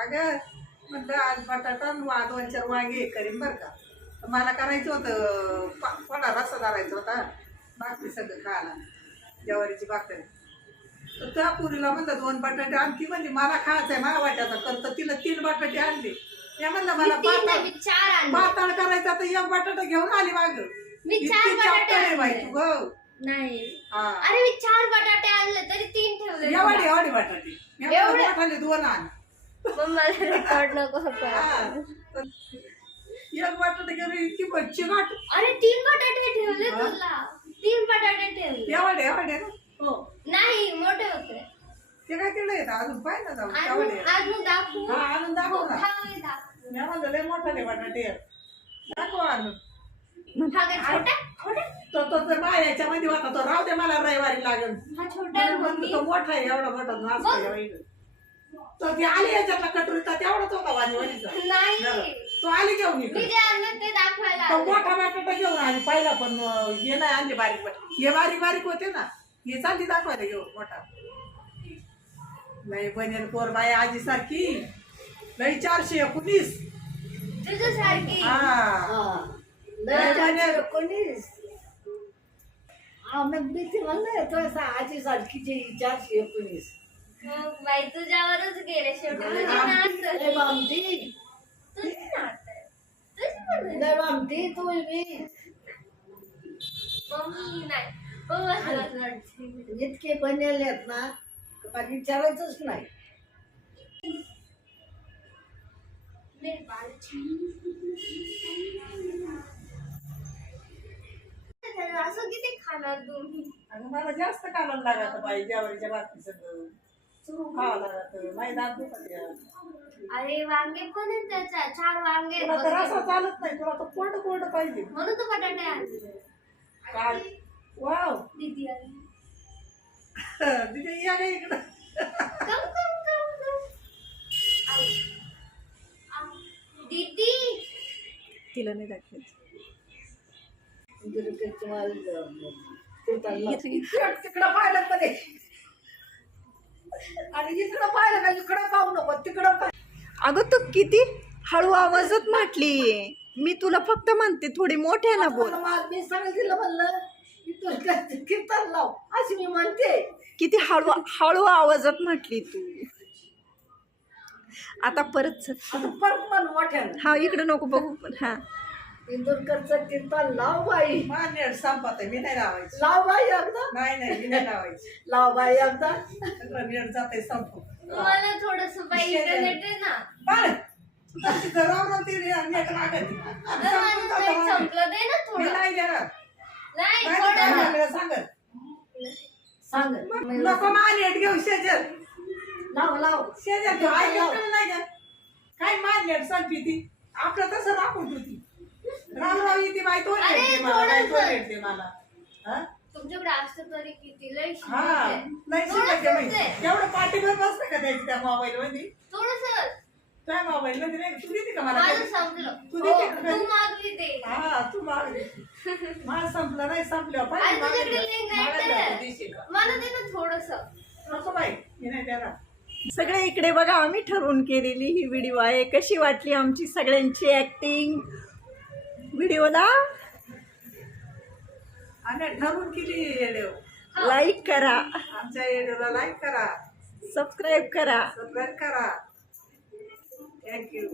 अगं म्हणलं आज बटाटा वा दोन चार वांगे करीन बरं का. मला करायचं होतं पा थोडा रस्सा धरायचा होता? भाकरी सगळं खायला. ज्वारीची भाकरी. तर त्या पुरीला म्हणलं दोन बटाटे आणि ती म्हणली मला खायचं आहे मला वाटायचं तर तिला तीन बटाटे आणले. मी म्हणलं मला पातळ पातळ करायचा तर एक बटाटा घेऊन आली माग. मी चार बटाटे बाई. तू गं. नाही. हा. अरे मी चार बटाटे आणले तरी तीन ठेवले एवढे एवढे बटाटे. एवढे? दोन आण मग मला रेकॉर्ड नको एक बटाटे इतकी बच्ची गाठ अरे तीन बटाटे ठेवले? तुला. तीन बटाटे ठेवले. एवढे एवढे ना? हो. नाही मोठे होते. ते काय केलं येतं अजून पाहिजे जाऊ. अजून एवढे अजून दाखवू. हा आणून दाखव ना. मी म्हणलं लय मोठाले बटाटे आहेत. दाखव छोटा? तो तो तर माझ्या याच्यामध्ये होता. तो राहू दे मला रविवारी लागेल. तो मोठा. आहे एवढा मोठा नाच. तो ती आली याच्यातला कटोरीचा तेवढाच होता वाणी वाणीचा नाही तो आली घेऊन मी इकडे जे आणलं ते दाखवायला तो आले. मोठा बटाटा घेऊन आली पहिला पण अं, हे नाही आणले बारीक बारीक हे बारीक बारीक होते ना हे चालली दाखवायला घेऊन मोठा. बनेल पोर बाई आजी सारखी चारशे एकोणीस. तुझ्यासारखी. हा. बनेल. आम्ही म्हणलं तो आजी सारखीची चारशे एकोणीस. मग बाई तुझ्यावरच गेले शेवटी. तुझी नात लय बामती. तुझी नात तुझी पण नाही. लय बामती तू मी. मम्मी नाही. मला. इतके बनेले आहेत ना का विचारायचंच नाही. मेरे बाल छान. असं किती खाणार तुम्ही? आणि मला जास्त कालम लागत बाई जेवारीच्या बाकी सगळं. अरे वांगे पण आहेत त्याच्यात. चार वांगे आहेत. तुला तर बघ. असं चालत नाही. तुला तर कोरड कोरड पाहिजे. म्हणून तू बटाटे आणले. काय? वाव. दीदी आली. तिथे या गे इकडं. कम कम कम कम आऊ. आऊ. दीदी. तिला नाही दाखवायचं. तिकडं पाहिलं मध्ये आणि इकडं पाहिलं का इकडं पाहू नको तिकडं पाह अगं तू किती हळू आवाजात म्हटली. मी तुला फक्त म्हणते थोडी मोठ्यानं बोल. मी सांगितलं म्हणलं की तू कीर्तन लाव अशी मी म्हणते. किती हळू हळू आवाजात म्हटली तू. आता परत परत मोठ्यानं. हा इकडे नको बघू पण हा. इंदोरकरचं कीर्तन लाव बाई. मा नेट संपत मी नाही लावायची. लाव बाई एकदा. नाही नाही मी नाही लावायची. लाव बाई एकदा. सगळं जाते संपू. मला थोडस बाई इंटरनेट आहे ना. बाळ नेट लागत अगं, माझं नेट संपलं दे ना मी थोडं. नाही देणार नाही नाही थोडं. देणार, ना. मला सांगत. सांग. नको घेऊ शेजर. लाव लाव. शेजर घेऊ ऐकत पण नाही का? काय मा नेट संपी ती. आपलं तसं राखून होती राम राव येते बाई तो अरे, नेट दे मला बाई तो थोडंसं. नेट दे मला हा तुमच्याकडे असतं तरी किती लय हा शिकायचंय. नाही थोडंसंच शिकायचं आहे. माहिती एवढं पाठीभर बसतं का त्याची त्या मोबाईल मध्ये. त्या मोबाईल मध्ये नाही तू देते का मला माझं कधी? संपलं तू हो, देते का तू कधी? मागली ते हा तू मागली माझं संपलं नाही संपलं तुझ्याकडे नाही तर. मला दे ना थोडस नको बाई मी नाही देणार सगळे इकडे बघा आम्ही ठरवून केलेली ही व्हिडिओ आहे कशी वाटली आमची सगळ्यांची ऍक्टिंग व्हिडिओला आम्ही ठरवून केली येडे लाईक करा. आमच्या येडीला लाईक करा. सबस्क्राईब करा. सबस्क्राईब करा. Thank you